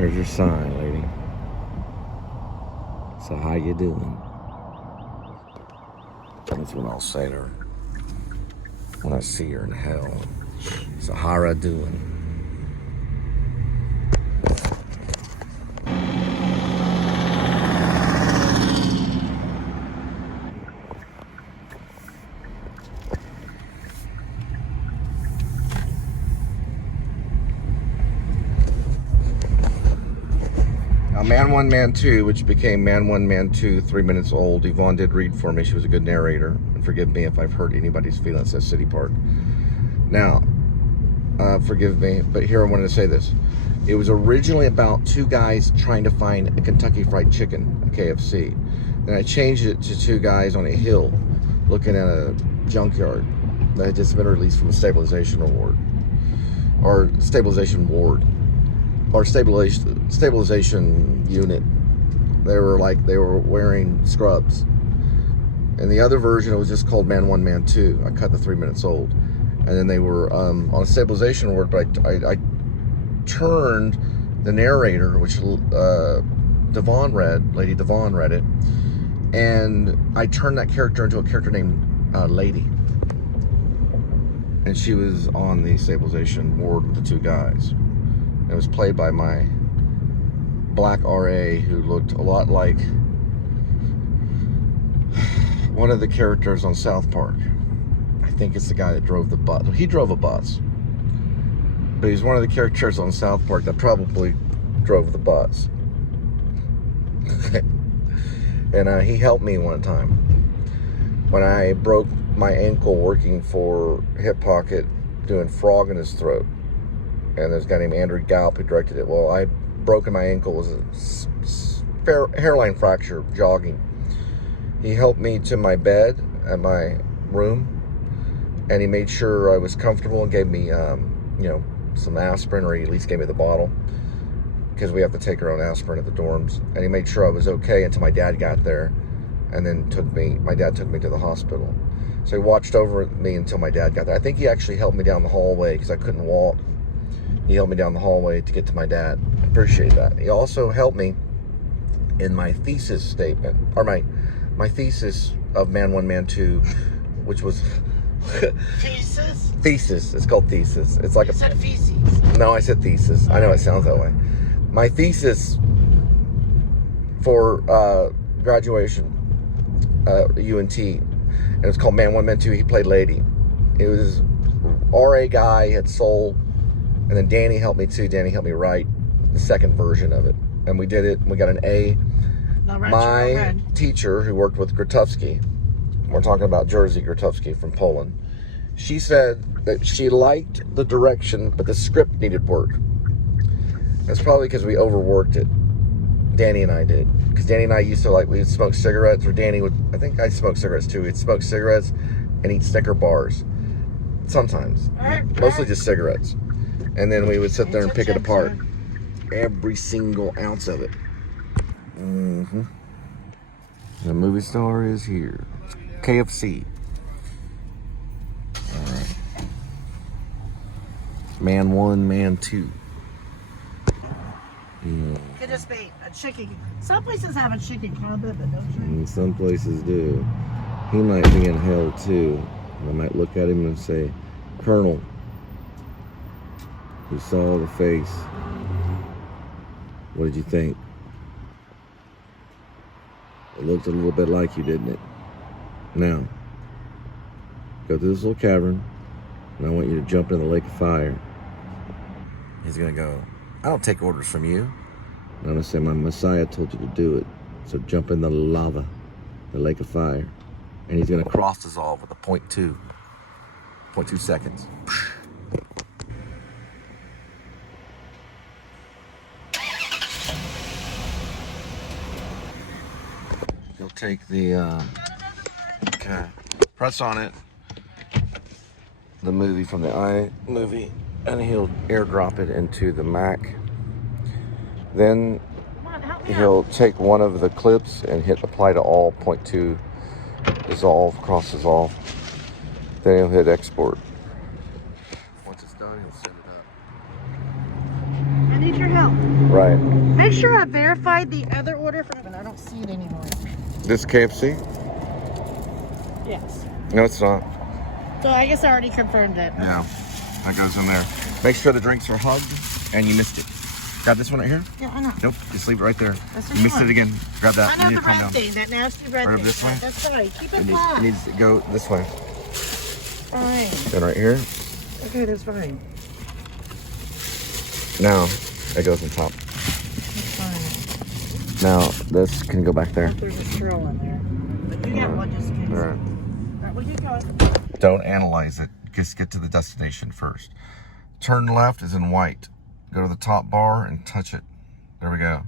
There's your sign, lady. So how you doing? That's what I'll say to her when I see her in hell. So how I doing? Man 1, Man 2, which became Man 1, Man 2, 3 minutes old. Yvonne did read for me. She was a good narrator. And forgive me if I've hurt anybody's feelings at City Park. Now, forgive me, but here I wanted to say this. It was originally about two guys trying to find a Kentucky Fried Chicken, a KFC. Then I changed it to two guys on a hill looking at a junkyard that had just been released from a stabilization award. Or stabilization ward. Or stabilization unit. They were wearing scrubs. And the other version, it was just called Man 1, Man 2. I cut the 3 minutes old. And then they were on a stabilization ward, but I turned the narrator, which Devon read, Lady Devon read it, and I turned that character into a character named Lady. And she was on the stabilization ward with the two guys. It was played by my black RA who looked a lot like one of the characters on South Park. I think it's the guy that drove the bus. He drove a bus. But he's one of the characters on South Park that probably drove the bus. And he helped me one time. When I broke my ankle working for Hip Pocket doing Frog in His Throat. And there's a guy named Andrew Galp who directed it. Well, I broken my ankle. It was a hairline fracture jogging. He helped me to my bed at my room, and he made sure I was comfortable and gave me, some aspirin, or he at least gave me the bottle, because we have to take our own aspirin at the dorms. And he made sure I was okay until my dad got there, and then my dad took me to the hospital. So he watched over me until my dad got there. I think he actually helped me down the hallway because I couldn't walk. He helped me down the hallway to get to my dad. I appreciate that. He also helped me in my thesis statement, or my thesis of Man 1, Man 2, which was... Thesis? Thesis. It's called thesis. It's like you said feces. No, I said thesis. I know it sounds that way. My thesis for graduation, UNT, and it was called Man 1, Man 2. He played Lady. It was RA guy, had soul. And then Danny helped me too. Danny helped me write the second version of it. And we did it. We got an A. My teacher, who worked with Grotowski, we're talking about Jerzy Grotowski from Poland, she said that she liked the direction, but the script needed work. That's probably because we overworked it. Danny and I did. Because Danny and I used to, we'd smoke cigarettes, or Danny would, I think I smoked cigarettes too. We'd smoke cigarettes and eat Snicker bars. Sometimes. Mostly just cigarettes. And then we would sit there and pick it apart. Every single ounce of it. Mm-hmm. The movie star is here. KFC. All right. Man 1, Man 2. Yeah. Could just be a chicken. Some places have a chicken combo, but don't Some places do. He might be in hell too. I might look at him and say, Colonel, you saw the face. What did you think? It looked a little bit like you, didn't it? Now, go through this little cavern, and I want you to jump in the lake of fire. He's gonna go, I don't take orders from you. And I'm gonna say, my Messiah told you to do it. So jump in the lava, the lake of fire. And he's gonna cross dissolve with a 0.2 seconds. He'll take the, okay, press on it, the movie from the iMovie, and he'll airdrop it into the Mac. Then he'll take one of the clips and hit apply to all, 0.2 dissolve, cross dissolve. Then he'll hit export. Once it's done, he'll set it up. And need your help. Right. Make sure I verified the other order for I don't see it anymore. This KFC? Yes. No, it's not. So I guess I already confirmed it. Yeah, that goes in there. Make sure the drinks are hugged, and you missed it. Got this one right here? Yeah, I know. Nope, just leave it right there. That's what You you missed want. it again. Grab that. I You know need the to calm red down. thing, that nasty red Right thing. this way? That's fine. Keep it It flat. needs to go this way. Fine. Then right here. Okay, that's fine. Now, it goes on top. That's fine. Now, this can go back there. There's a straw in there. But you got one just in case. All right. Alright, well, keep going. Don't analyze it. Just get to the destination first. Turn left is in white. Go to the top bar and touch it. There we go.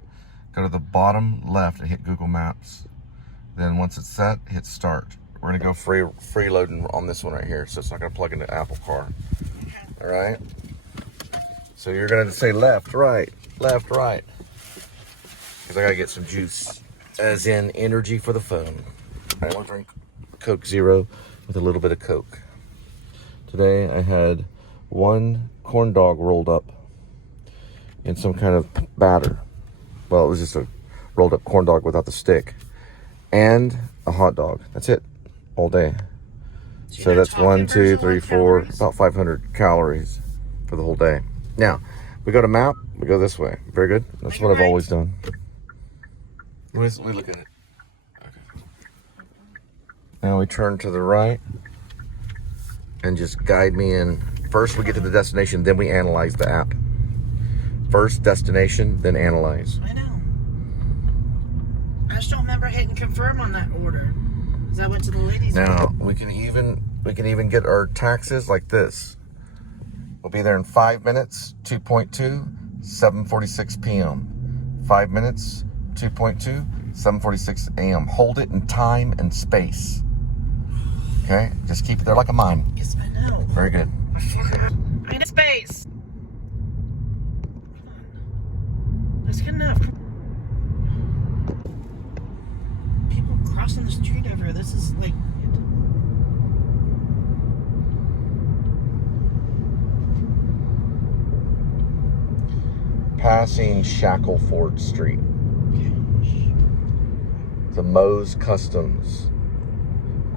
Go to the bottom left and hit Google Maps. Then once it's set, hit start. We're gonna go freeloading on this one right here, so it's not gonna plug into Apple Car. All right. So you're gonna say left, right, because I gotta get some juice, as in energy for the phone. I want to drink Coke Zero with a little bit of Coke. Today I had one corn dog rolled up in some kind of batter. Well, it was just a rolled up corn dog without the stick, and a hot dog. That's it, all day. So that's 1, 2, 3, 4, about 500 calories for the whole day. Now, we go to map, we go this way. Very good. That's what I've always done. Let me look at it. Okay. Now we turn to the right and just guide me in. First we get to the destination, then we analyze the app. First destination, then analyze. I know. I just don't remember hitting confirm on that order. Because I went to the ladies' Now we can even get our taxes like this. We'll be there in 5 minutes, 2.2, 7:46 p.m. 5 minutes, 2.2, 7:46 a.m. Hold it in time and space. Okay? Just keep it there like a mime. Yes, I know. Very good. I need space. That's good enough. People crossing the street over here. This is like. Passing Shackleford Street. The Moe's Customs.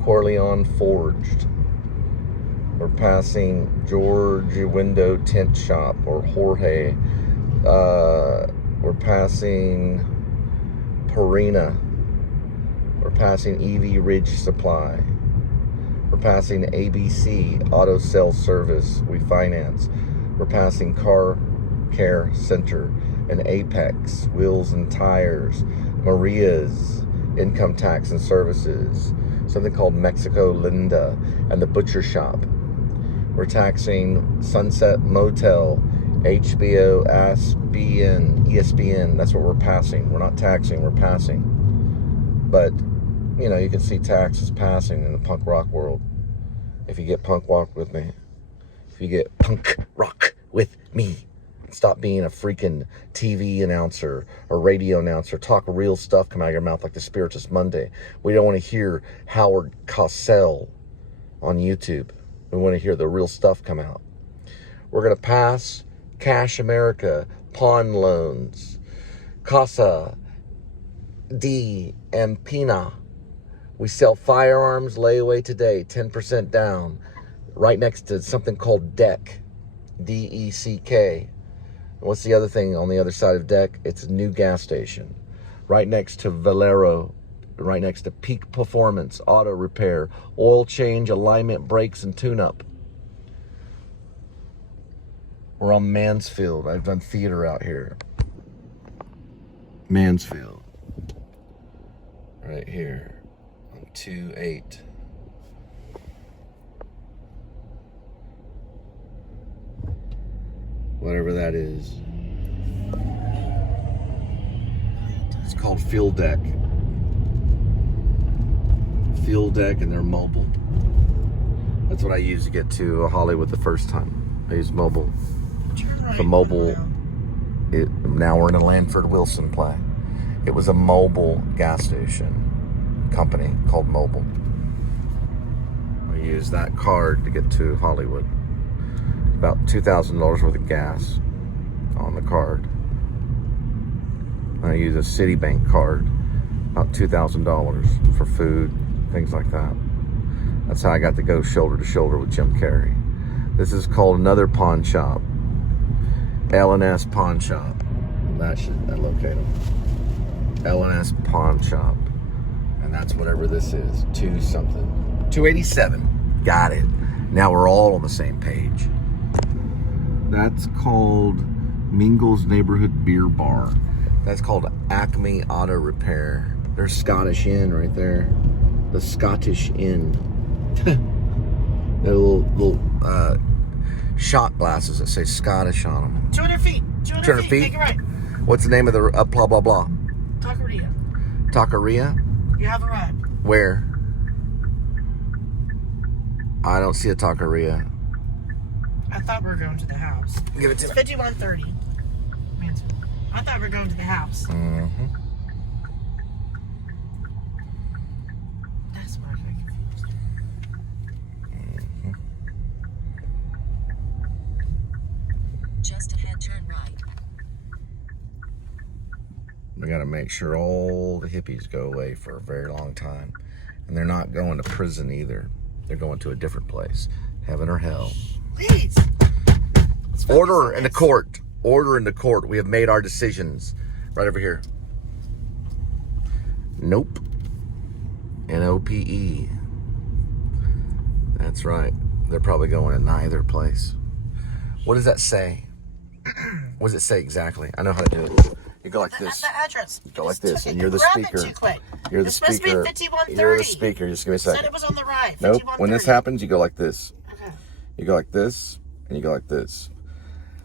Corleone Forged. We're passing George Window Tent Shop or Jorge. We're passing Purina. We're passing EV Ridge Supply. We're passing ABC Auto Sales Service. We finance. We're passing Car Care Center and Apex Wheels and Tires. Maria's Income Tax and Services. Something called Mexico Linda and the Butcher Shop. We're taxing Sunset Motel, HBO, ESPN. That's what we're passing. We're not taxing, we're passing. But, you know, you can see taxes passing in the punk rock world. If you get punk rock with me. If you get punk rock with me. Stop being a freaking TV announcer or radio announcer. Talk real stuff come out of your mouth like the Spiritus Monday. We don't want to hear Howard Cosell on YouTube. We want to hear the real stuff come out. We're going to pass Cash America, Pawn Loans, Casa D and Pina. We sell firearms layaway today, 10% down. Right next to something called Deck, D-E-C-K. What's the other thing on the other side of Deck? It's a new gas station. Right next to Valero, right next to Peak Performance, Auto Repair, Oil Change, Alignment, Brakes, and Tune-Up. We're on Mansfield. I've done theater out here. Mansfield. Right here on 2-8. Whatever that is. It's called Field Deck. Field Deck, and they're mobile. That's what I used to get to Hollywood the first time. I used mobile. The mobile. Now we're in a Lanford Wilson play. It was a mobile gas station company called Mobile. I used that card to get to Hollywood. About $2,000 worth of gas on the card. I use a Citibank card, about $2,000 for food, things like that. That's how I got to go shoulder to shoulder with Jim Carrey. This is called another pawn shop, L&S Pawn Shop. That should locate them. L&S Pawn Shop, and that's whatever this is. 287. Got it. Now we're all on the same page. That's called Mingle's Neighborhood Beer Bar. That's called Acme Auto Repair. There's Scottish Inn right there. The Scottish Inn. They're little shot glasses that say Scottish on them. 200 feet. 200 feet. Take it right. What's the name of the blah blah blah? Taqueria. Taqueria? You have a ride. Where? I don't see a taqueria. I thought we were going to the house. Give it to It's me. 5130. Mansfield. I thought we were going to the house. Mm-hmm. That's why I got confused. Just ahead, turn right. We got to make sure all the hippies go away for a very long time. And they're not going to prison either. They're going to a different place. Heaven or hell. Please. Order in the court. Order in the court. We have made our decisions. Right over here. Nope. NOPE. That's right. They're probably going to neither place. What does that say? What does it say exactly? I know how to do it. You go like That's this. the address. You go like this, and You you're the grabbed it speaker. too quick. You're the It's supposed speaker. to be 5130. You're the speaker. Just give me a Said second. it was on the right. Nope. When this 5130. happens, you go like this. Okay. You go like this, and you go like this.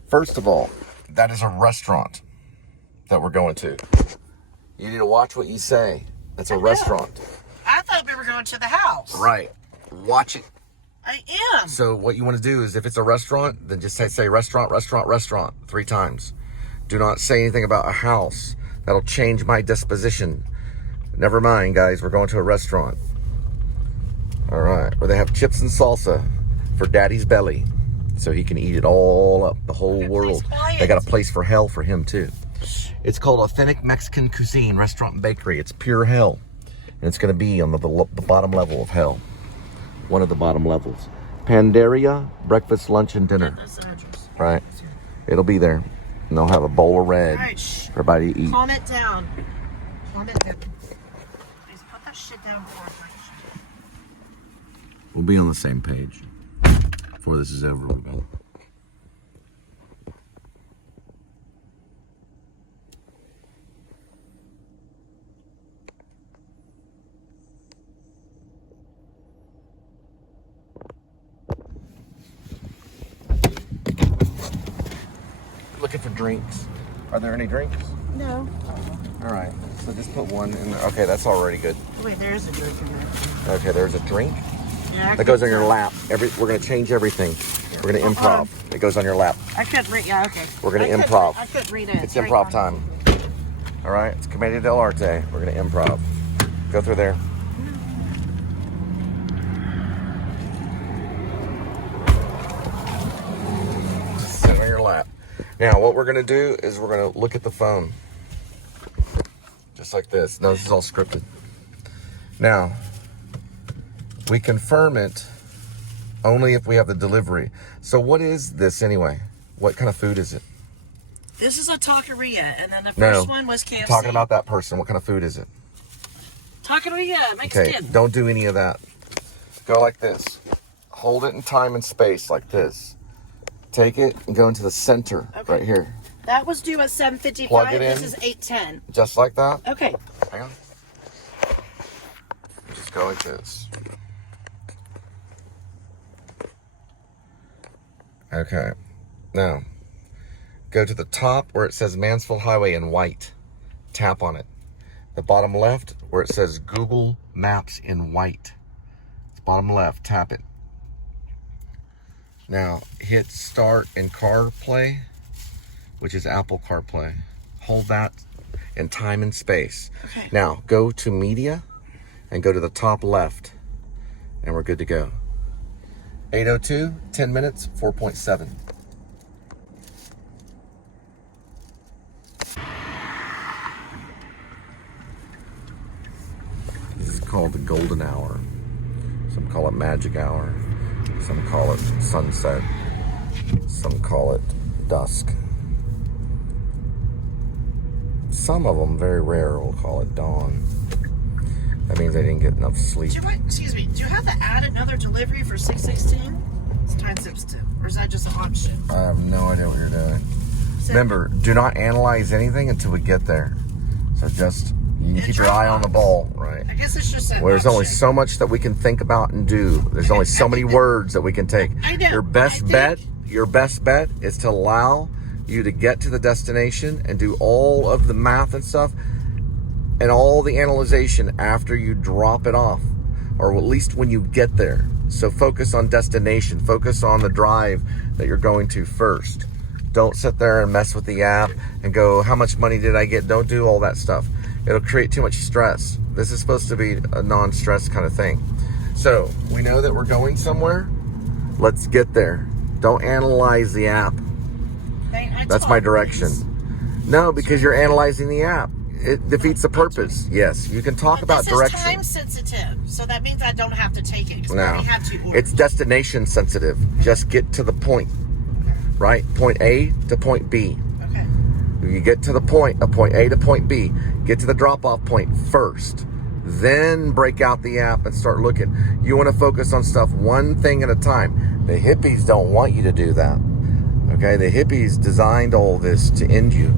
First of all, that is a restaurant that we're going to. You need to watch what you say. That's a restaurant. I thought we were going to the house. Right. Watch it. I am. So what you want to do is, if it's a restaurant, then just say restaurant, restaurant, restaurant 3 times. Do not say anything about a house. That'll change my disposition. Never mind, guys. We're going to a restaurant. All right. Where they have chips and salsa for Daddy's belly, so he can eat it all up. The whole world. They got a place for hell for him too. It's called Authentic Mexican Cuisine Restaurant and Bakery. It's pure hell, and it's going to be on the bottom level of hell. One of the bottom levels. Pandaria, breakfast, lunch, and dinner. That's the address. Right. It'll be there. And they'll have a bowl of red All right, shh. for everybody to eat. Calm it down. Calm it down. Please put that shit down for us. We'll be on the same page. Before this is over, we will. Looking for drinks. Are there any drinks? No. All right. So just put one in there. Okay, that's already good. Wait, there is a drink in there. Okay, there's a drink. Yeah, That goes on your lap. We're gonna change everything. We're gonna improv. It goes on your lap. I couldn't read. Yeah, okay. We're gonna I couldn't improv. I couldn't read it. It's improv time. All right, it's Commedia dell'arte. We're gonna improv. Go through there. Sit on your lap. Now, what we're gonna do is we're gonna look at the phone, just like this. No, this is all scripted. Now, we confirm it only if we have the delivery. So, what is this anyway? What kind of food is it? This is a taqueria, and then the No, first one was KFC. Talking about that person. What kind of food is it? Taqueria, Okay, Mexican. don't do any of that. Go like this. Hold it in time and space like this. Take it and go into the center right here. That was due at 7:55. Plug it This in. is 8:10. Just like that. Okay. Hang on. Just go like this. Okay. Now, go to the top where it says Mansfield Highway in white. Tap on it. The bottom left where it says Google Maps in white. It's bottom left. Tap it. Now, hit start in CarPlay, which is Apple CarPlay. Hold that in time and space. Okay. Now, go to media and go to the top left, and we're good to go. 8:02, 10 minutes, 4.7. call it the golden hour. Some call it magic hour. Some call it sunset. Some call it dusk. Some of them, very rare, will call it dawn. That means they didn't get enough sleep. Excuse me, do you have to add another delivery for 616? It's time substitute. Or is that just an option? I have no idea what you're doing. Remember, do not analyze anything until we get there. So just, you can keep your eye on the ball, right? I guess it's just an Well, there's only option. so much that we can think about and do. There's only so many words that we can take. I know. Your best bet is to allow you to get to the destination and do all of the math and stuff and all the analyzation after you drop it off, or at least when you get there. So focus on destination, focus on the drive that you're going to first. Don't sit there and mess with the app and go, how much money did I get? Don't do all that stuff. It'll create too much stress. This is supposed to be a non-stress kind of thing. So we know that we're going somewhere. Let's get there. Don't analyze the app. That's my direction. No, because you're analyzing the app. It defeats the purpose. Yes, you can talk about direction. This is time sensitive, so that means I don't have to take it because No, I already have 2 orders. it's destination sensitive. Just get to the point, right? Point A to point B. Okay. You get to the point of point A to point B. Get to the drop-off point first. Then break out the app and start looking. You want to focus on stuff one thing at a time. The hippies don't want you to do that. Okay, the hippies designed all this to end you.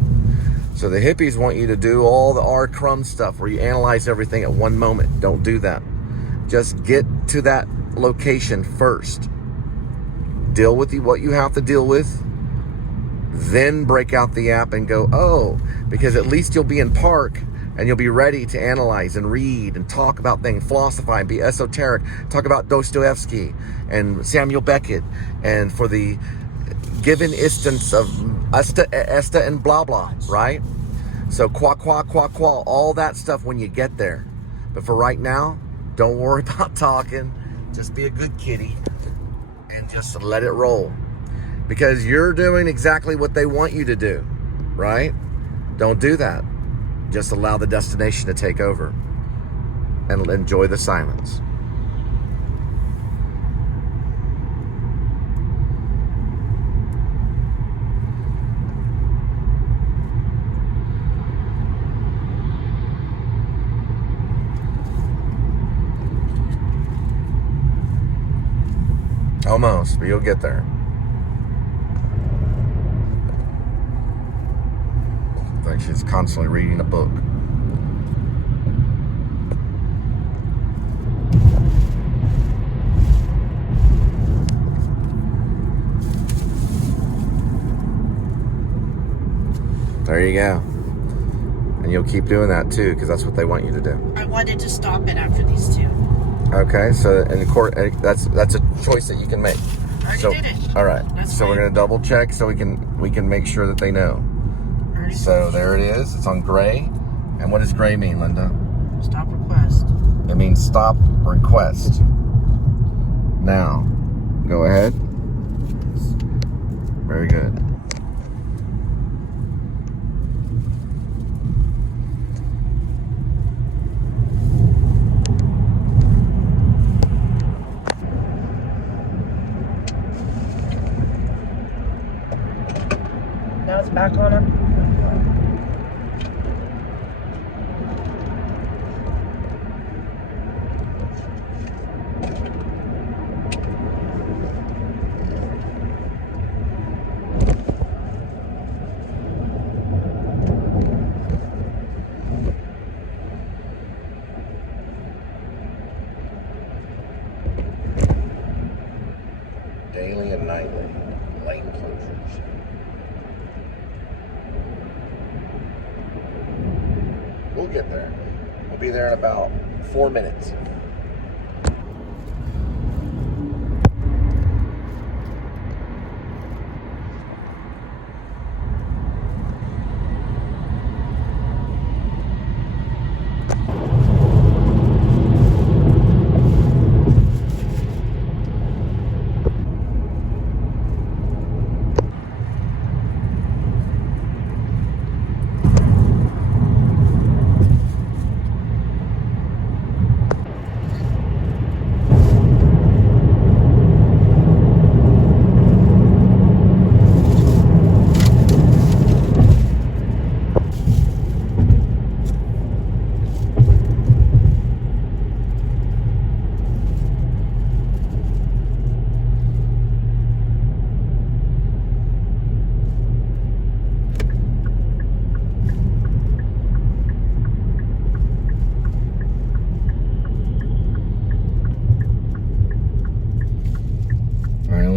So the hippies want you to do all the R. Crumb stuff where you analyze everything at one moment. Don't do that. Just get to that location first. Deal with what you have to deal with. Then break out the app and go, oh, because at least you'll be in park and you'll be ready to analyze and read and talk about things, philosophize and be esoteric. Talk about Dostoevsky and Samuel Beckett, and for the given instance of Esta and blah blah, right? So qua, all that stuff when you get there. But for right now, don't worry about talking. Just be a good kitty and just let it roll. Because you're doing exactly what they want you to do, right? Don't do that. Just allow the destination to take over and enjoy the silence. Almost, but you'll get there. Like she's constantly reading a book. There you go. And you'll keep doing that too, because that's what they want you to do. I wanted to stop it after these 2. Okay, so in court, that's a choice that you can make. I already So, did it. all right. That's So we're fine. gonna double check so we can make sure that they know. Already So there it is. It's on gray. And what does gray mean, Linda? Stop request. It means stop request. Now, go ahead. Very good. Now it's back on him. Daily and nightly lane closures. We'll get there. We'll be there in about 4 minutes.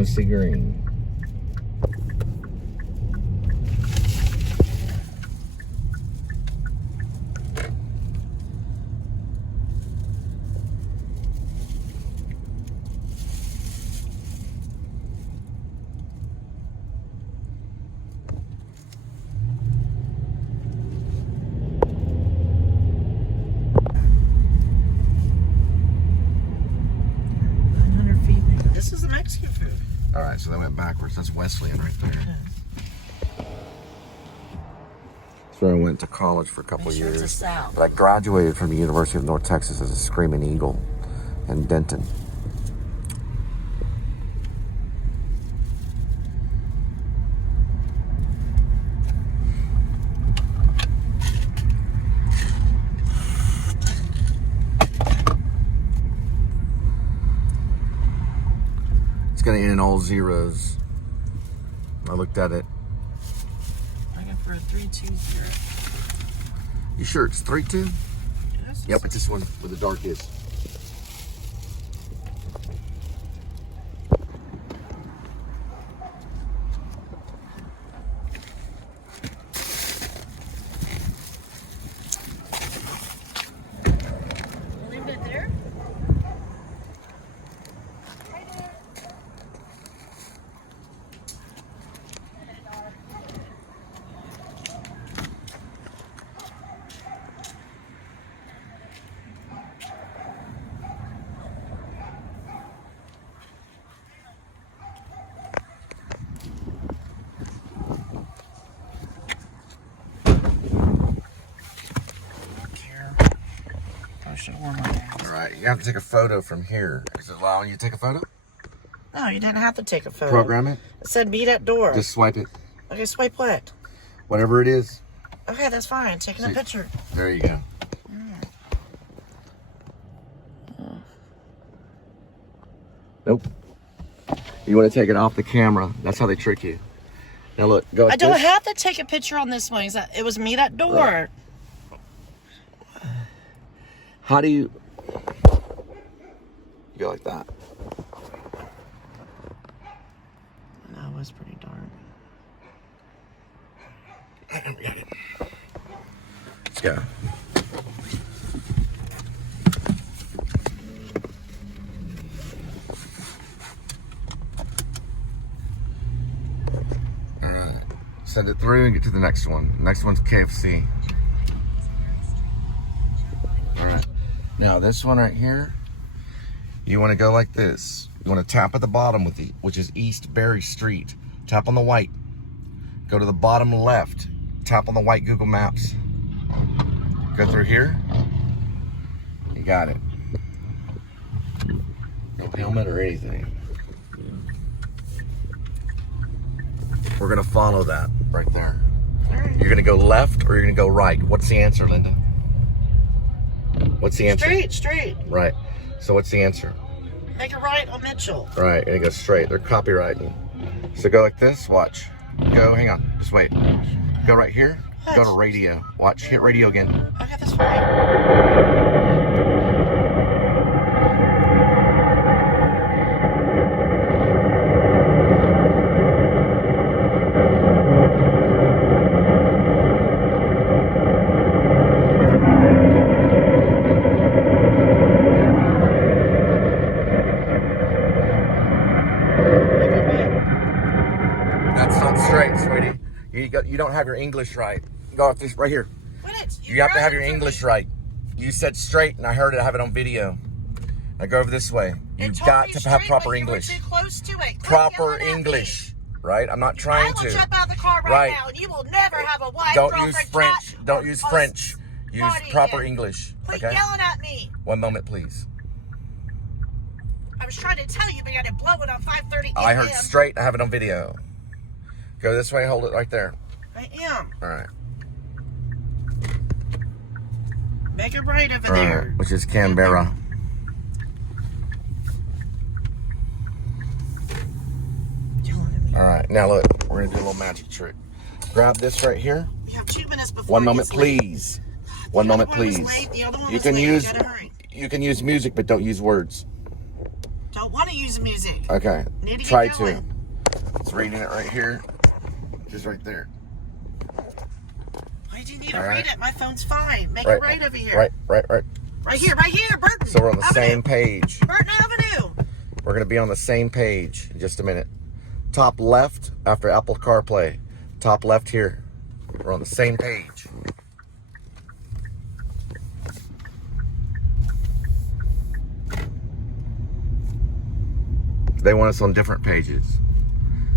to see green. This is the Mexican food. All right, so they went backwards. That's Wesleyan right there. Okay. That's where I went to college for a couple Make sure it's a years. south. But I graduated from the University of North Texas as a Screaming Eagle in Denton. Gonna end in all zeros. I looked at it. Looking for a 320. You sure it's 3-2? Yes. Yep, it's this one where the dark is. Leave it there. I should have worn my mask. All right, you have to take a photo from here. Is it allowing you to take a photo? No, you didn't have to take a photo. Program it. It said meet at door. Just swipe it. Okay, swipe what? Whatever it is. Okay, that's fine. Taking a picture. There you go. Nope. You want to take it off the camera. That's how they trick you. Now look, go. I don't have to take a picture on this one. It was meet at door. Right. How do you go like that? No, it was pretty dark. I don't get it. Let's go. All right. Send it through and get to the next one. Next one's KFC. All right. Now this one right here, you want to go like this. You want to tap at the bottom with which is East Berry Street. Tap on the white. Go to the bottom left. Tap on the white Google Maps. Go through here. You got it. No helmet or anything. We're gonna follow that right there. You're gonna go left or you're gonna go right. What's the answer, Linda? What's the answer? Straight. Right. So what's the answer? Make a right on Mitchell. Right, and it goes straight. They're copywriting. So go like this. Watch. Go. Hang on. Just wait. Go right here. What? Go to radio. Watch. Hit radio again. Okay, that's fine. That's not straight, sweetie. You don't have your English right. Go off this right here. You have to have your English right. You said straight, and I heard it. I have it on video. Now go over this way. You've got to have proper English. You were too close to it. Quit Proper yelling at me. English, right? I'm not trying I will to. jump out of the car right now, and you will never have a wife. Don't use girlfriend, French. cat, Don't or use a French. Use party proper again. English. Quit Okay? yelling at me. One moment, please. I was trying to tell you, but you had to blow it on 5:30 a.m. I heard straight. I have it on video. Go this way. Hold it right there. I am. All right. Make it right over All there. right. Which is Canberra. Yelling at me. All right. Now look. We're gonna do a little magic trick. Grab this right here. We have 2 minutes before. One it moment, gets late. please. One moment, The other one was please. late, the other one You was can late. use You gotta hurry. you can use music, but don't use words. Don't want to use music. Okay. Need to Try get to. going. It's reading it right here. Just right there. Why do you need to All read right. it? My phone's fine. Make Right. it right over here. Right. Right here, Burton. So we're on the Avenue. same page. Burton Avenue. We're going to be on the same page in just a minute. Top left after Apple CarPlay. Top left here. We're on the same page. They want us on different pages,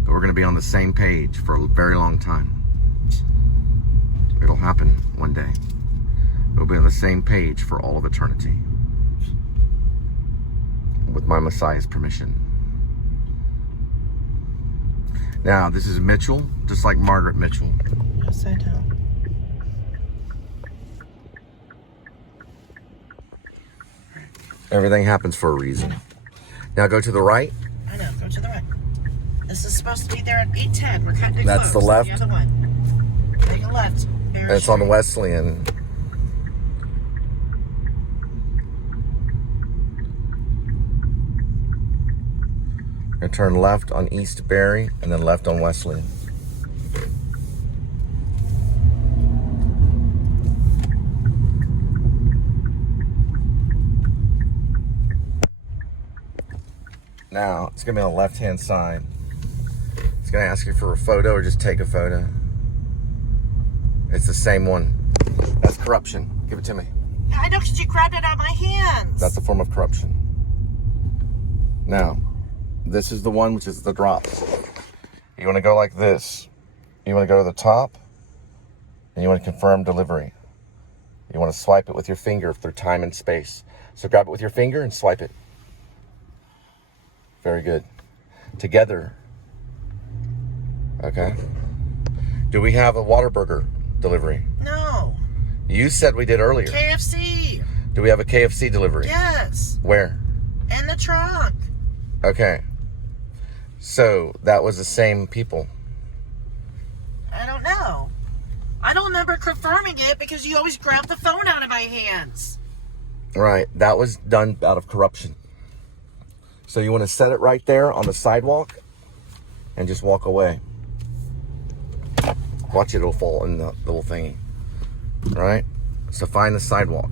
but we're going to be on the same page for a very long time. It'll happen one day. We'll be on the same page for all of eternity. With my Messiah's permission. Now, this is Mitchell, just like Margaret Mitchell. Yes, I know. Everything happens for a reason. Now go to the right. I know. Go to the right. This is supposed to be there at 8:10. We're cutting it That's close. the left. The other one. Take a left. And it's on Wesleyan. Gonna turn left on East Berry and then left on Wesleyan. Now, it's gonna be on the left-hand side. It's gonna ask you for a photo or just take a photo. It's the same one. That's corruption. Give it to me. I know, because you grabbed it out of my hands. That's a form of corruption. Now, this is the one which is the drops. You want to go like this. You want to go to the top, and you want to confirm delivery. You want to swipe it with your finger through time and space. So grab it with your finger and swipe it. Very good. Together. Okay. Do we have a Whataburger delivery? No. You said we did earlier. KFC. Do we have a KFC delivery? Yes. Where? In the trunk. Okay. So that was the same people. I don't know. I don't remember confirming it because you always grab the phone out of my hands. Right. That was done out of corruption. So you want to set it right there on the sidewalk and just walk away. Watch it, it'll fall in the little thingy. All right? So find the sidewalk.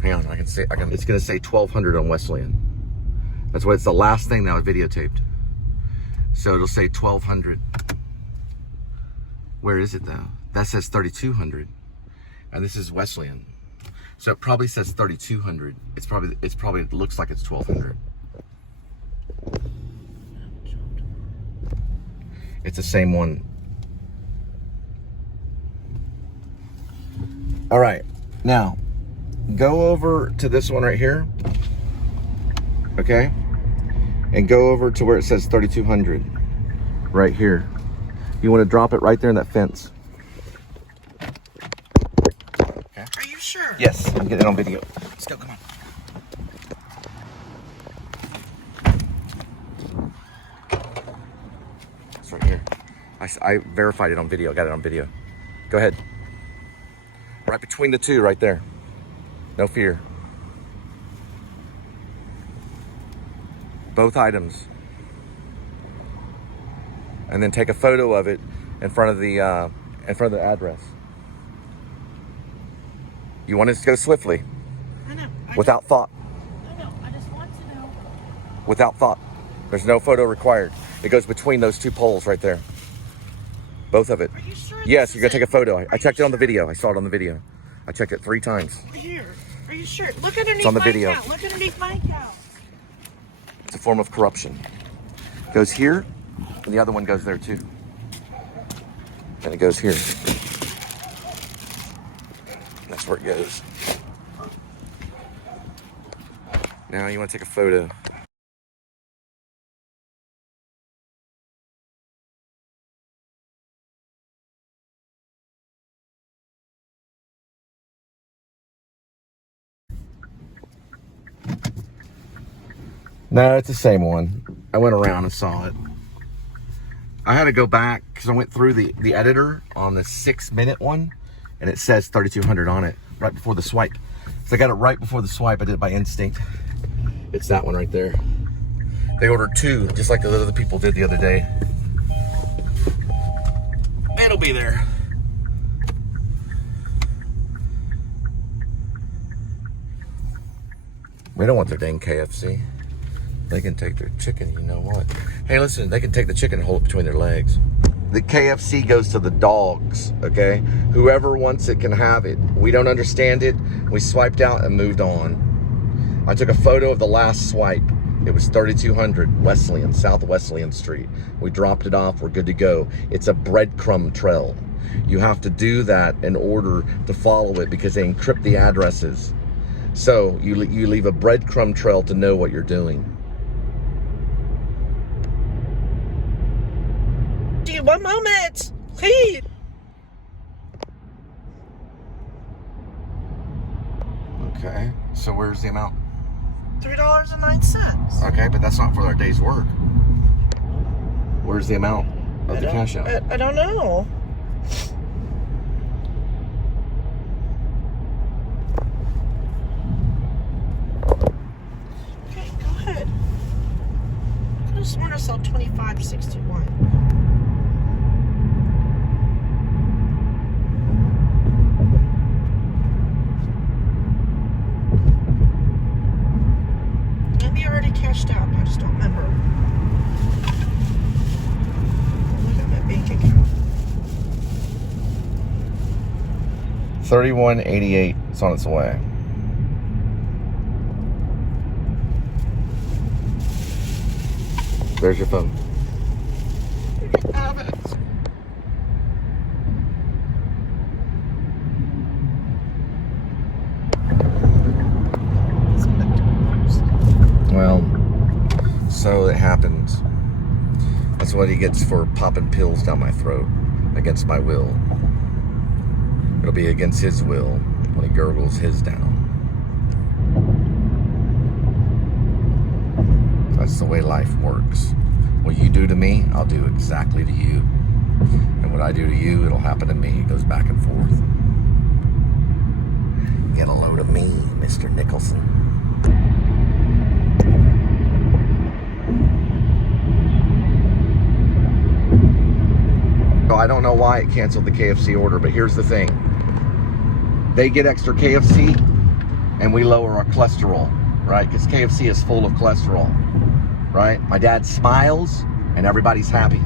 Hang on, it's going to say 1200 on Wesleyan. That's what it's the last thing that was videotaped. So it'll say 1200. Where is it though? That says 3200. And this is Wesleyan. So it probably says 3200. It looks like it's 1200. It's the same one. All right, now go over to this one right here, okay? And go over to where it says 3200, right here. You want to drop it right there in that fence. Okay. Are you sure? Yes, I'm getting it on video. Let's go, come on. It's right here. I verified it on video, got it on video. Go ahead. Right between the two, right there. No fear. Both items. And then take a photo of it in front of the address. You want it to go swiftly, I know. without thought. I know. I just want to know. Without thought. There's no photo required. It goes between those two poles right there. Both of it. Are you sure? Yes, you're gonna take a photo. I checked it on the video. I saw it on the video. I checked it 3 times. Here. Are you sure? Look underneath It's on the my video. account. Look underneath my account. It's a form of corruption. It goes here, and the other one goes there too. And it goes here. That's where it goes. Now you want to take a photo. No, it's the same one. I went around and saw it. I had to go back because I went through the editor on the 6-minute one, and it says 3200 on it right before the swipe. So I got it right before the swipe. I did it by instinct. It's that one right there. They ordered 2, just like the other people did the other day. It'll be there. We don't want their dang KFC. They can take their chicken, you know what? Hey, listen, they can take the chicken and hold it between their legs. The KFC goes to the dogs, okay? Whoever wants it can have it. We don't understand it. We swiped out and moved on. I took a photo of the last swipe. It was 3200 Wesleyan, South Wesleyan Street. We dropped it off, we're good to go. It's a breadcrumb trail. You have to do that in order to follow it because they encrypt the addresses. So you leave a breadcrumb trail to know what you're doing. One moment, please. Okay, so where's the amount? $3.09. Okay, but that's not for our day's work. Where's the amount of the cash out? I don't know. Okay, go ahead. I could have sworn I saw $25.61. Maybe I already cashed out. I just don't remember. Look at my bank account. 3188. It's on its way. There's your phone. I have it. Well, so it happens. That's what he gets for popping pills down my throat against my will. It'll be against his will when he gurgles his down. That's the way life works. What you do to me, I'll do exactly to you. And what I do to you, it'll happen to me. It goes back and forth. Get a load of me, Mr. Nicholson. So I don't know why it canceled the KFC order, but here's the thing. They get extra KFC and we lower our cholesterol, right? Because KFC is full of cholesterol, right? My dad smiles and everybody's happy.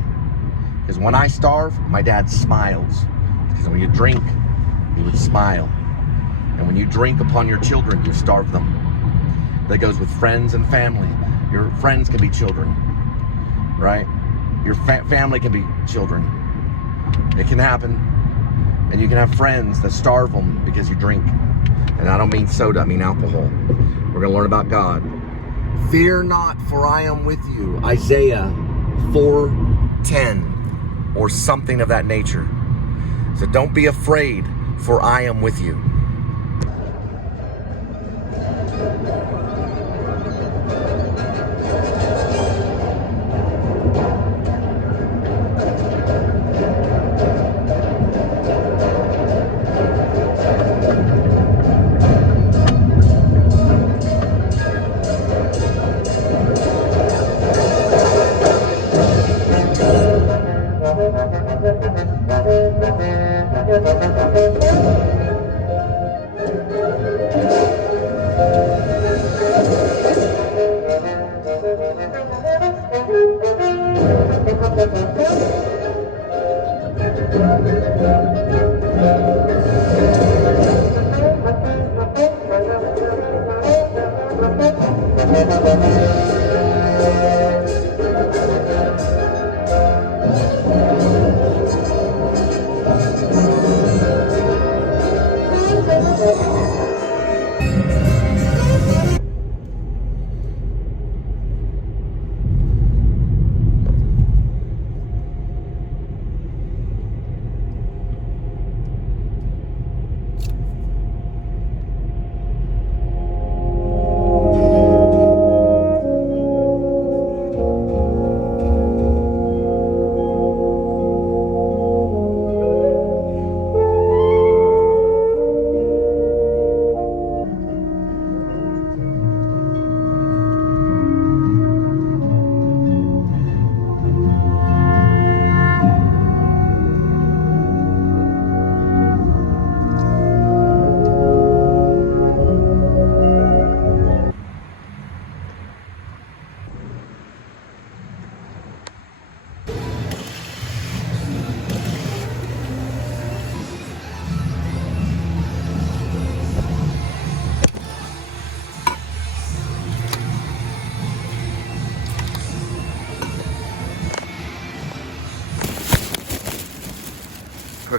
Because when I starve, my dad smiles. Because when you drink, he would smile. And when you drink upon your children, you starve them. That goes with friends and family. Your friends can be children, right? Your family can be children. It can happen. And you can have friends that starve them because you drink. And I don't mean soda, I mean alcohol. We're going to learn about God. Fear not, for I am with you. Isaiah 4:10 or something of that nature. So don't be afraid, for I am with you.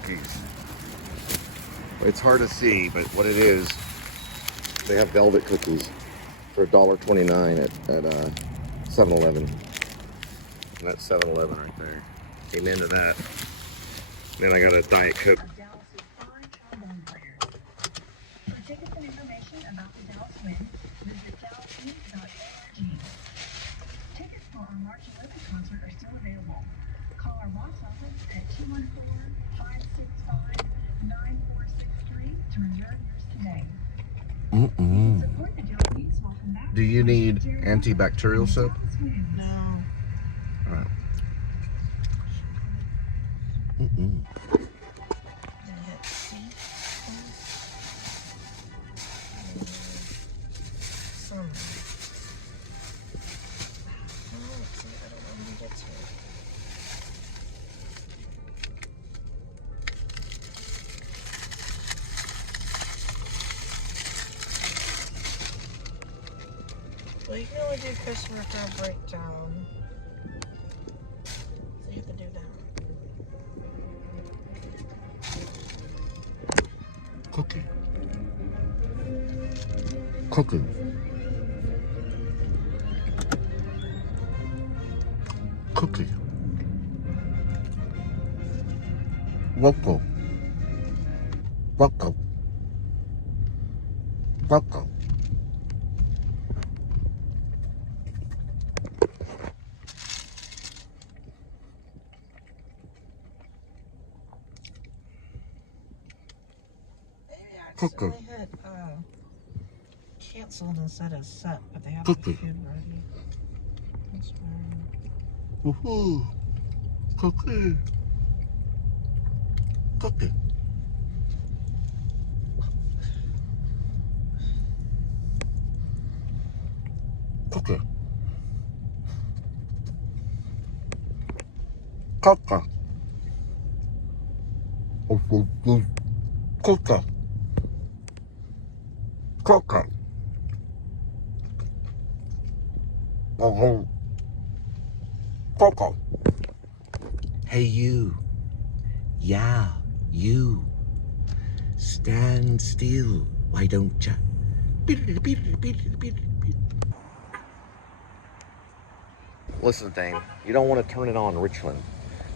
cookies. It's hard to see, but what it is, they have velvet cookies for $1.29 at 7-Eleven. And that's 7-Eleven right there. Came into that. Then I got a Diet Coke. Dallas's fine trombone players. For tickets and information about the Dallas Wind, visit dallaswind.org. Tickets for our March 11th concert are still available. Call our box office at 214-565-9463 to reserve yours today. Support the Dallas Wings while come back. Do you need antibacterial soap? No. All right. Well, you can only do customer care breakdown. So you have to do that. Cookie. Cookie. Cookie. Welcome. Welcome. Welcome. Cookie. They had canceled instead of set, but they have Cookie. the food ready. That's fine. Woohoo! Cookie. Cookie. Cookie. Cookie. Cookie. Cookie. Cookie. Hey you. Yeah, you. Stand still. Why don't ya? Listen, Dane, you don't want to turn it on Richland.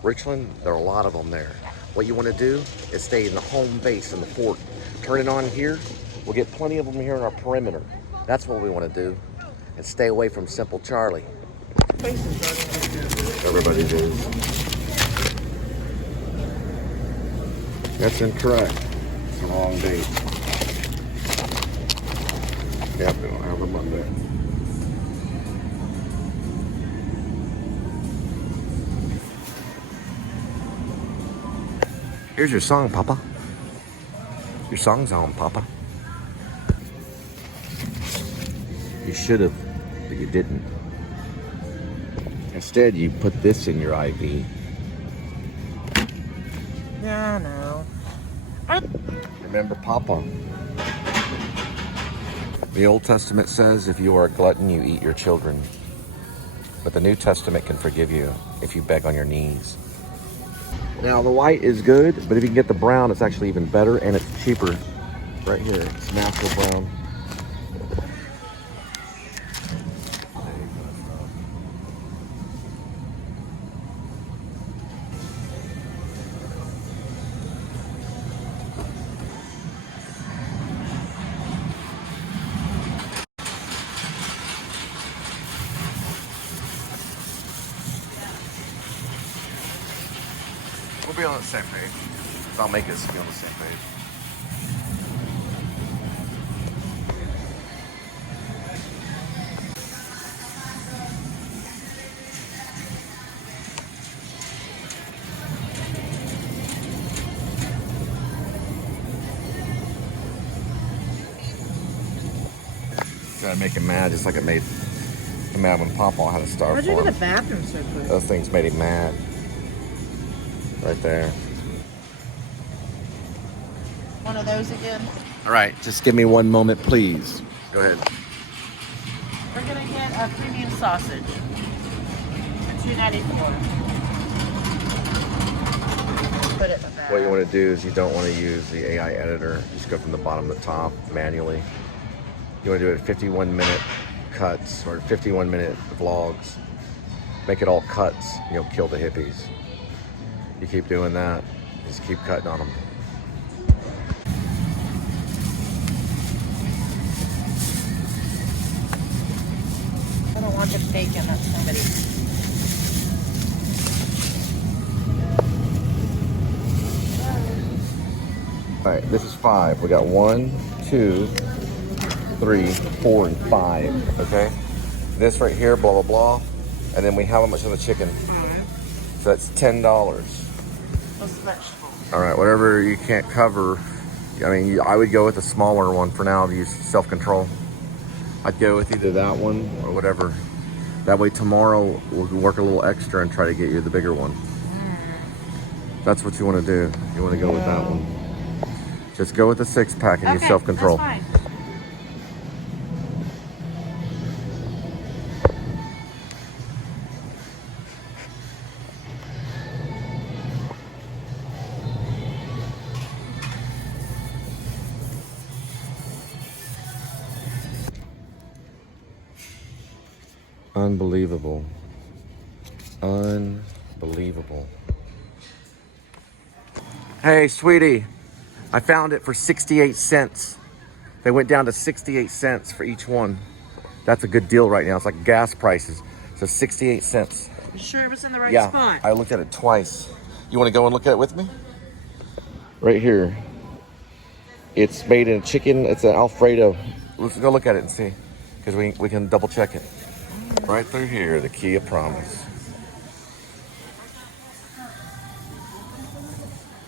Richland, there are a lot of them there. What you want to do is stay in the home base in the fort. Turn it on here. We'll get plenty of them here in our perimeter. That's what we want to do. And stay away from Simple Charlie. Everybody does. That's incorrect. It's the wrong date. Yep, we don't have a Monday. Here's your song, Papa. Your song's on, Papa. You should have, but you didn't. Instead, you put this in your IV. Yeah, I know. Remember Papa. The Old Testament says if you are a glutton, you eat your children. But the New Testament can forgive you if you beg on your knees. Now, the white is good, but if you can get the brown, it's actually even better, and it's cheaper. Right here, it's natural brown. We'll be on the same page. I'll make us be on the same page. Gotta make him mad, just like it made him mad when Papa had a star How'd you for get him. the bathroom so quick? Those things made him mad. Right there. One of those again? All right, just give me one moment, please. Go ahead. We're gonna get a premium sausage for $2.94. put it in the bag. What you want to do is you don't want to use the AI editor. Just go from the bottom to the top manually. You want to do it 51-minute cuts or 51-minute vlogs. Make it all cuts. You'll kill the hippies. You keep doing that. Just keep cutting on them. I don't want the bacon. That's somebody. All right, this is 5. We got 1, 2, 3, 4, and 5. Okay. This right here, blah blah blah, and then we have how much of the chicken. So that's $10. What's the vegetable? All right, whatever you can't cover. I mean, I would go with a smaller one for now to use self-control. I'd go with either that one or whatever. That way tomorrow we'll work a little extra and try to get you the bigger one. That's what you want to do. You want to go with that one. Just go with the 6-pack and use self-control. That's fine. Unbelievable. Unbelievable. Hey, sweetie. I found it for 68 cents. They went down to 68 cents for each one. That's a good deal right now. It's like gas prices. So 68 cents. You sure it was in the right Yeah, spot? I looked at it twice. You want to go and look at it with me? Right here. It's made in chicken. It's an Alfredo. Let's go look at it and see. Because we can double check it. Right through here, the key of promise.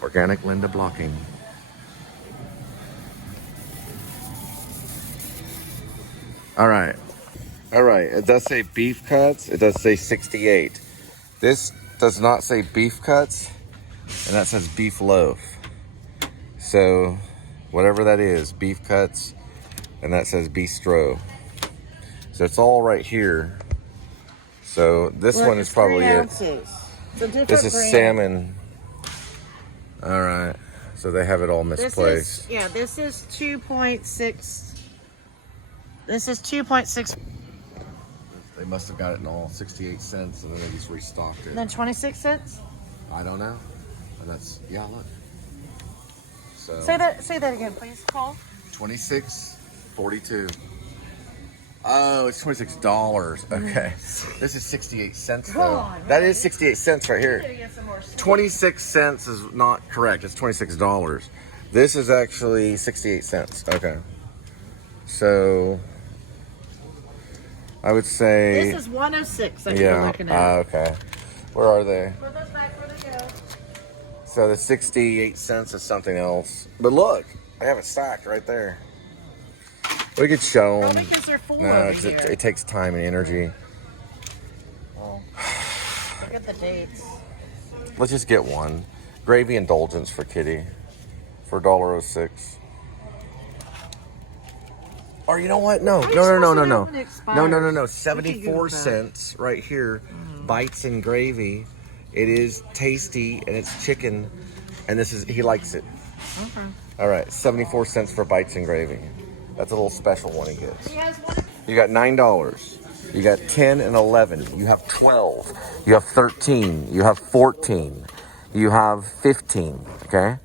Organic Linda blocking. All right. It does say beef cuts. It does say 68. This does not say beef cuts, and that says beef loaf. So whatever that is, beef cuts, and that says bistro. So it's all right here. So this one is probably it. It's a different This is brand. salmon. All right. So they have it all misplaced. This is 2.6. This is 2.6. They must have got it in all 68 cents and then they just restocked it. Then 26 cents. I don't know. And that's, yeah, look. So Say that again, please, Cole. 26.42. Oh, it's $26. Okay. This is 68 cents though. on, That is 68 cents right here. Get some more 26 cents is not correct. It's $26. This is actually 68 cents. Okay. So I would say This is 106 that you're looking at. okay. Where are they? Put those back where they go. So the 68 cents is something else. But look, I have it stacked right there. We could show them. Because they're full No, over here. it takes time and energy. Well, look at the dates. Let's just get one. Gravy indulgence for Kitty for $1.06. Or you know what? No. 74 cents right here. Bites and gravy. It is tasty and it's chicken. And he likes it. Okay. All right, 74 cents for bites and gravy. That's a little special one he gets. He has one. You got $9. You got 10 and 11. You have 12. You have 13. You have 14. You have 15. Okay,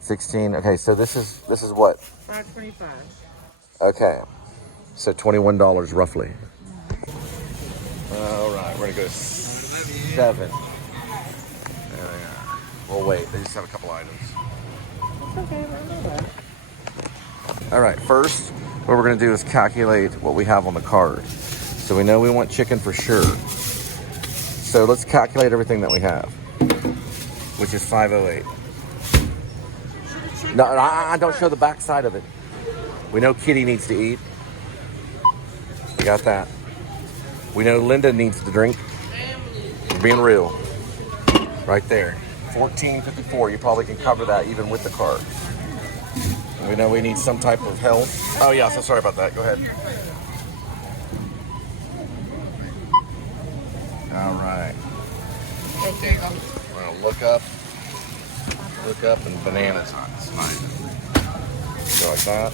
16. Okay, so this is what? $5.25. Okay, so $21 roughly. All right, we're gonna go 7. We'll wait. They just have a couple items. It's okay, I know that. All right, first, what we're gonna do is calculate what we have on the card. So we know we want chicken for sure. So let's calculate everything that we have, which is 508. No, I don't show the back side of it. We know Kitty needs to eat. We got that. We know Linda needs to drink. We're being real. Right there. $14.54. You probably can cover that even with the card. We know we need some type of help. Oh yeah, so sorry about that. Go ahead. All right. We're gonna look up Look up and banana time. It's fine. Go like that.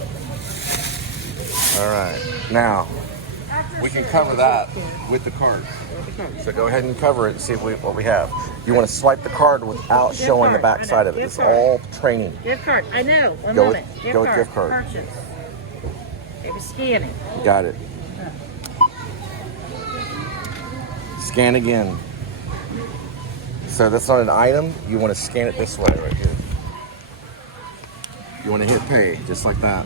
All right. Now, we can cover that with the card. So go ahead and cover it and see what we have. You want to swipe the card without showing the back side of it. It's all training. Gift card. I know. One Go moment. with gift card. Purchase. It was scanning. Got it. Scan again. So that's not an item. You want to scan it this way right here. You want to hit pay, just like that.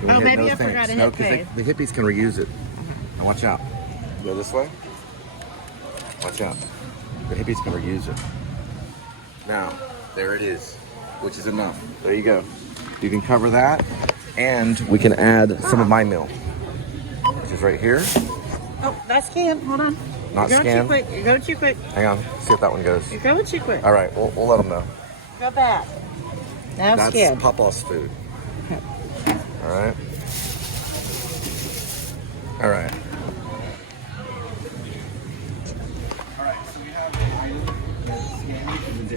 You wanna Oh, hit maybe no I forgot to No, hit pay. the hippies can reuse it. Now watch out. Go this way. Watch out. The hippies can reuse it. Now, there it is, which is enough. There you go. You can cover that, and we can add some of my meal, which is right here. Oh, that's scanned. Hold on. Not You're going scanned. too quick. You're going too quick. Hang on, see if that one goes. You're going too quick. All right, we'll let them know. Go back. Now That's scanned. Papa's food. All right. All right.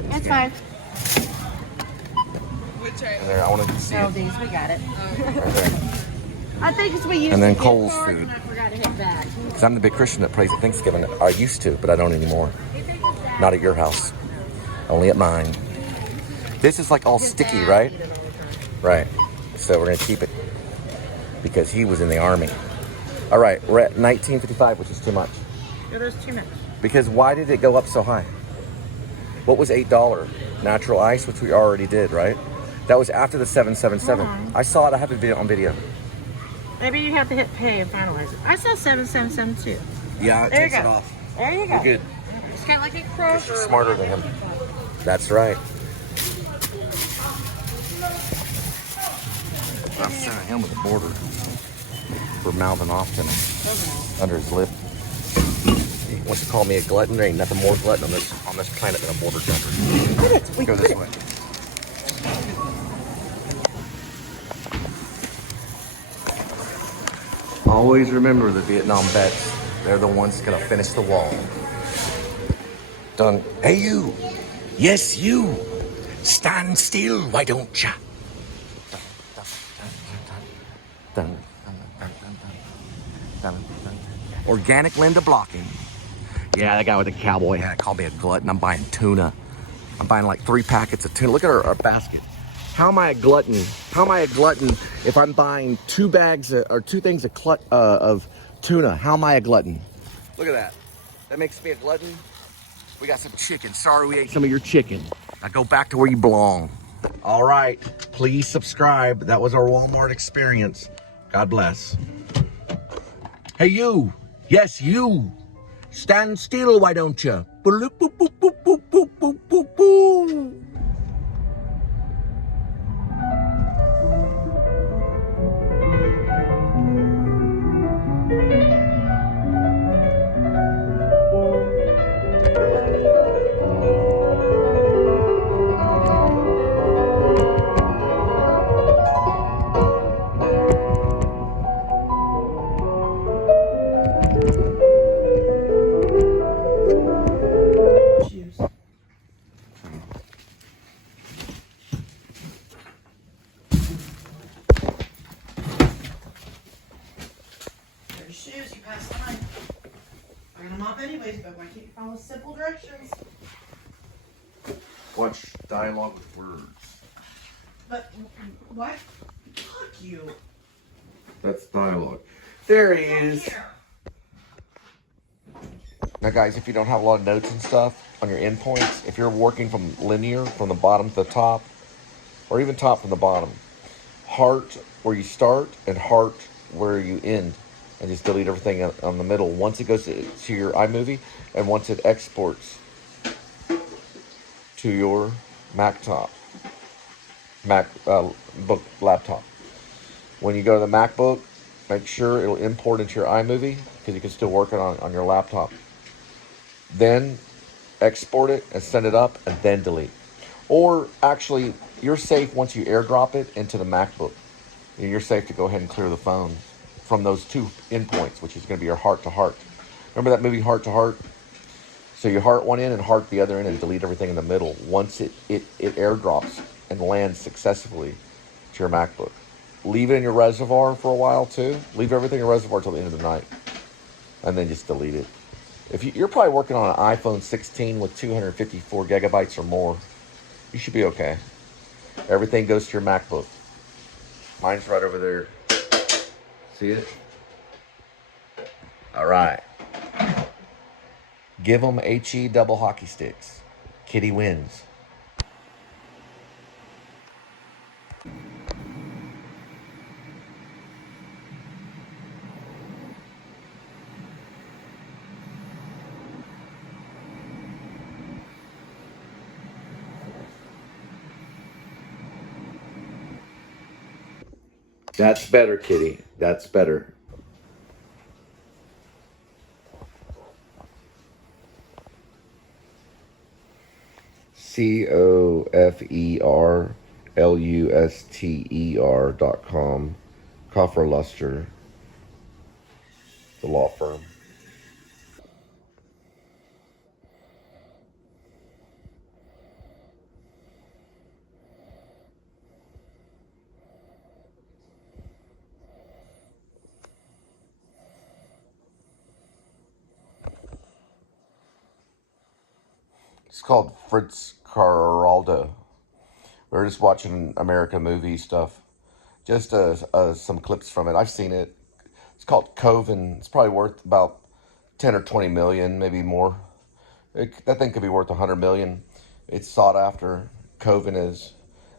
That's fine. And there, I wanted to see No, it these, we got it. right there. I think it's we used And then the gift Cole's card food. and I forgot to hit back. Because I'm the big Christian that prays at Thanksgiving. I used to, but I don't anymore. Not at your house. Only at mine. This is like all sticky, right? Right. So we're going to keep it. Because he was in the army. All right, we're at 1955, which is too much. Yeah, there's too much. Because why did it go up so high? What was $8? Natural ice, which we already did, right? That was after the 777. I saw it. I have it on video. Maybe you have to hit pay and finalize it. I saw 777 too. Yeah, it There you takes it go. off. There you go. You're good. It's kind of like a crow. You're smarter than him. That's right. I'm sending him with a border for mouthing off to me under his lip. He wants to call me a glutton. There ain't nothing more glutton on this planet than a border jumper. Go this way. Always remember the Vietnam vets. They're the ones gonna finish the wall. Done. Hey you. Yes you. Stand still, why don't ya? Dun, dun, dun, dun, dun, dun, dun. Organic Linda blocking. Yeah, that guy with the cowboy hat called me a glutton. I'm buying tuna. I'm buying like 3 packets of tuna. Look at our basket. How am I a glutton? How am I a glutton if I'm buying 2 bags or 2 things of tuna? How am I a glutton? Look at that. That makes me a glutton. We got some chicken. Sorry we ate some of your chicken. Now go back to where you belong. All right. Please subscribe. That was our Walmart experience. God bless. Hey, you. Yes, you. Stand still, why don't you? Boop, boop, boop, boop, boop, boop, boop, boop, boop. There's shoes. You passed mine. I'm gonna mop anyways, but why can't you follow simple directions? Watch dialogue with words. But what? Fuck you. That's dialogue. There he is. Here. Now, guys, if you don't have a lot of notes and stuff on your endpoints, if you're working from linear, from the bottom to the top, or even top from the bottom, heart where you start and heart where you end, and just delete everything on the middle. Once it goes to your iMovie, and once it exports to your MacBook laptop. When you go to the MacBook, make sure it'll import into your iMovie, because you can still work it on your laptop. Then export it and send it up, and then delete. Or actually, you're safe once you airdrop it into the MacBook. You're safe to go ahead and clear the phone from those 2 endpoints, which is going to be your heart to heart. Remember that movie Heart to Heart? So you heart one end and heart the other end and delete everything in the middle. Once it airdrops and lands successfully to your MacBook. Leave it in your reservoir for a while too. Leave everything in your reservoir till the end of the night. And then just delete it. If you're probably working on an iPhone 16 with 254 gigabytes or more, you should be okay. Everything goes to your MacBook. Mine's right over there. See it? All right. Give them HE double hockey sticks. Kitty wins. That's better, Kitty. That's better. COFERLUSTER.com. Coffer Luster, the law firm. It's called Fritz Caraldo. We were just watching American movie stuff. Just some clips from it. I've seen it. It's called Coven. It's probably worth about 10 or 20 million, maybe more. That thing could be worth 100 million. It's sought after. Coven is.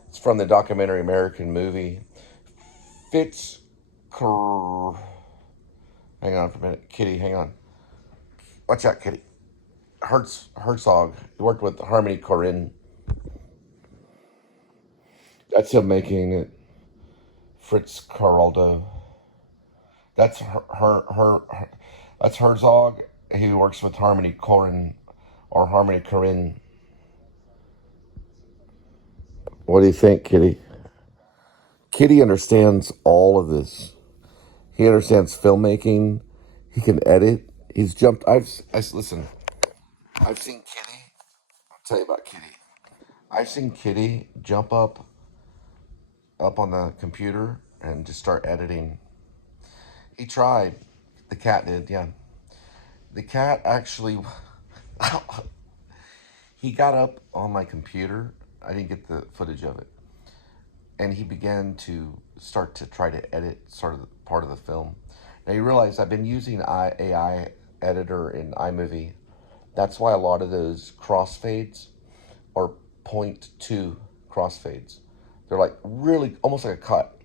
It's from the documentary American movie. Hang on for a minute. Kitty, hang on. Watch out, Kitty. Herzog. He worked with Harmony Korine. That's him making it. Fritz Caraldo. That's that's Herzog. He works with Harmony Korine or Harmony Korine. What do you think, Kitty? Kitty understands all of this. He understands filmmaking. He can edit. He's jumped. Listen. I've seen Kitty. I'll tell you about Kitty. I've seen Kitty jump up on the computer and just start editing. He tried. The cat did, yeah. The cat actually, he got up on my computer. I didn't get the footage of it. And he began to start to try to edit part of the film. Now you realize I've been using AI editor in iMovie. That's why a lot of those crossfades are 0.2 crossfades. They're like really almost like a cut.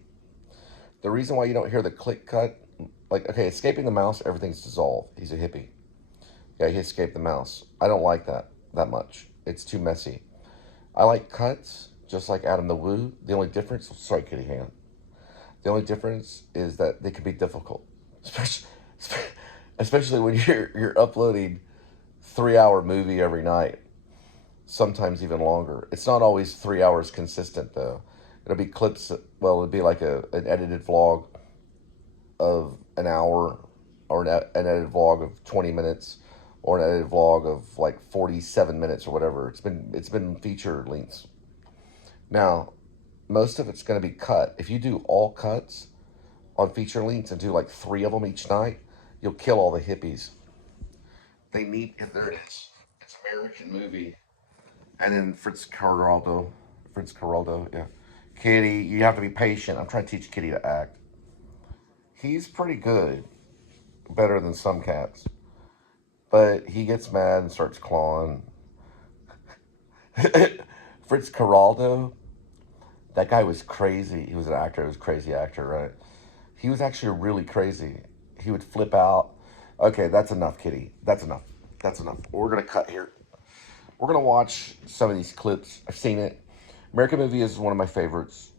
The reason why you don't hear the click cut, like, okay, escaping the mouse, everything's dissolved. He's a hippie. Yeah, he escaped the mouse. I don't like that much. It's too messy. I like cuts, just like Adam the Woo. The only difference, sorry, Kitty, hang on. The only difference is that they can be difficult, especially when you're uploading 3-hour movie every night, sometimes even longer. It's not always 3 hours consistent though. It'll be clips. Well, it'll be like an edited vlog of an hour, or an edited vlog of 20 minutes, or an edited vlog of like 47 minutes or whatever. It's been feature lengths. Now, most of it's going to be cut. If you do all cuts on feature lengths and do like 3 of them each night, you'll kill all the hippies. They need, there it is. It's American movie. And then Fritz Caraldo, yeah. Kitty, you have to be patient. I'm trying to teach Kitty to act. He's pretty good. Better than some cats. But he gets mad and starts clawing. Fritz Caraldo, that guy was crazy. He was an actor. He was a crazy actor, right? He was actually really crazy. He would flip out. Okay, that's enough, Kitty. That's enough. We're going to cut here. We're going to watch some of these clips. I've seen it. American Movie is one of my favorites.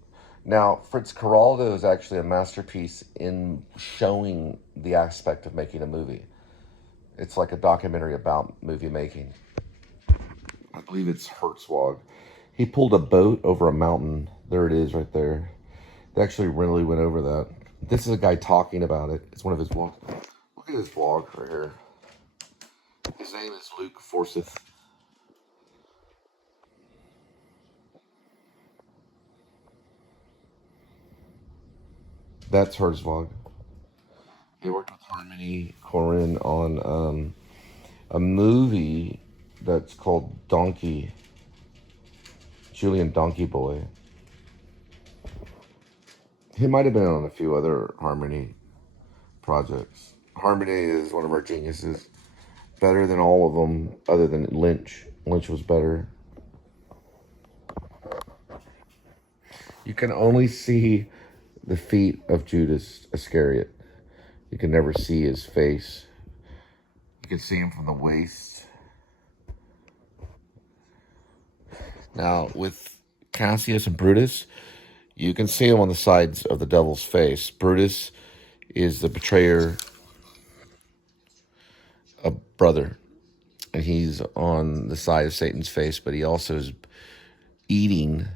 Now, Fritz Caraldo is actually a masterpiece in showing the aspect of making a movie. It's like a documentary about movie making. I believe it's Herzog. He pulled a boat over a mountain. There it is right there. They actually really went over that. This is a guy talking about it. It's one of his vlogs. Look at his vlog right here. His name is Luke Forsyth. That's Herzog. He worked with Harmony Korine on a movie that's called Donkey. Julian Donkey Boy. He might have been on a few other Harmony projects. Harmony is one of our geniuses. Better than all of them, other than Lynch. Lynch was better. You can only see the feet of Judas Iscariot. You can never see his face. You can see him from the waist. Now, with Cassius and Brutus, you can see him on the sides of the devil's face. Brutus is the betrayer, a brother, and he's on the side of Satan's face, but he also is eating,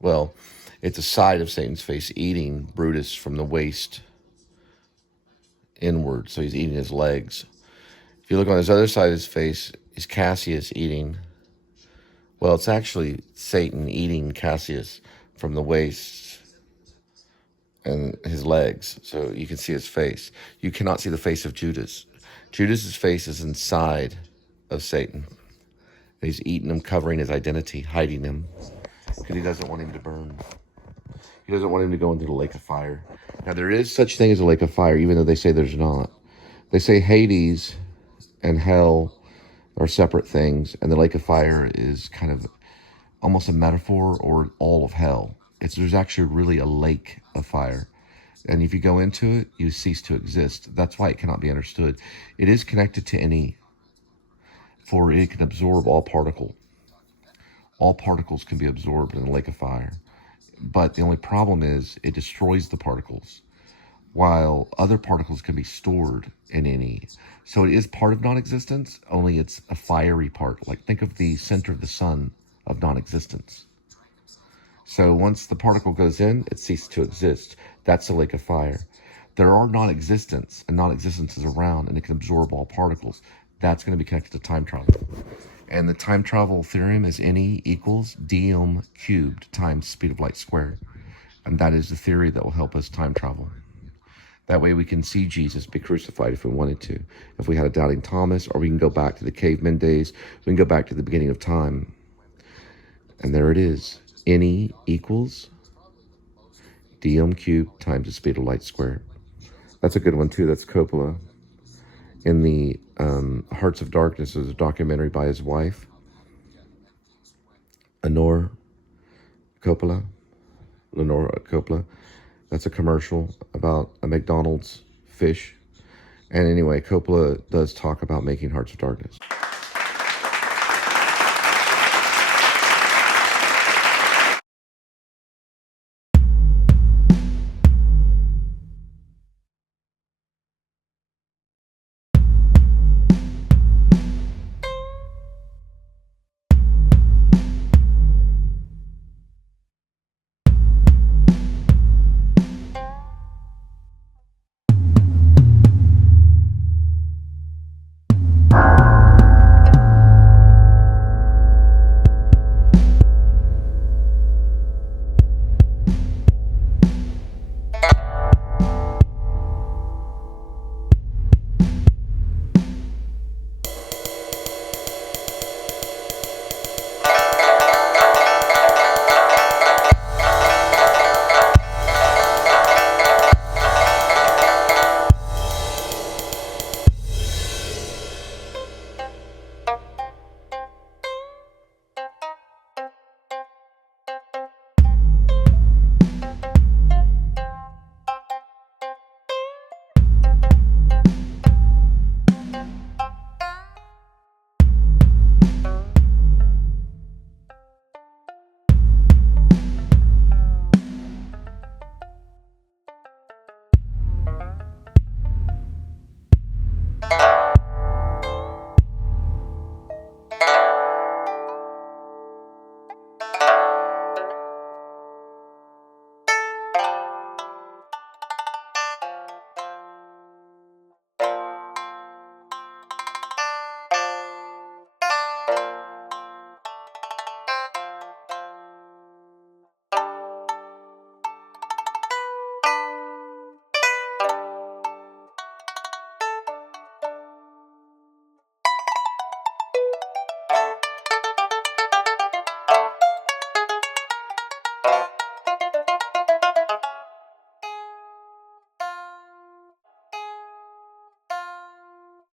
well, it's a side of Satan's face eating Brutus from the waist inward, so he's eating his legs. If you look on his other side of his face, is Cassius eating, well, it's actually Satan eating Cassius from the waist and his legs, so you can see his face. You cannot see the face of Judas. Judas's face is inside of Satan. He's eating him, covering his identity, hiding him, because he doesn't want him to burn. He doesn't want him to go into the lake of fire. Now, there is such thing as a lake of fire, even though they say there's not. They say Hades and hell are separate things, and the lake of fire is kind of almost a metaphor or all of hell. There's actually really a lake of fire. And if you go into it, you cease to exist. That's why it cannot be understood. It is connected to NE, for it can absorb all particle. All particles can be absorbed in the lake of fire. But the only problem is it destroys the particles, while other particles can be stored in NE. So it is part of non-existence, only it's a fiery part. Like, think of the center of the sun of non-existence. So once the particle goes in, it ceases to exist. That's the lake of fire. There are non-existence, and non-existence is around, and it can absorb all particles. That's going to be connected to time travel. And the time travel theorem is NE equals dm cubed times speed of light squared. And that is the theory that will help us time travel. That way we can see Jesus be crucified if we wanted to. If we had a doubting Thomas, or we can go back to the caveman days, we can go back to the beginning of time. And there it is. NE equals dm cubed times the speed of light squared. That's a good one too. That's Coppola. In the Hearts of Darkness, there's a documentary by his wife, Lenore Coppola. That's a commercial about a McDonald's fish. And anyway, Coppola does talk about making Hearts of Darkness.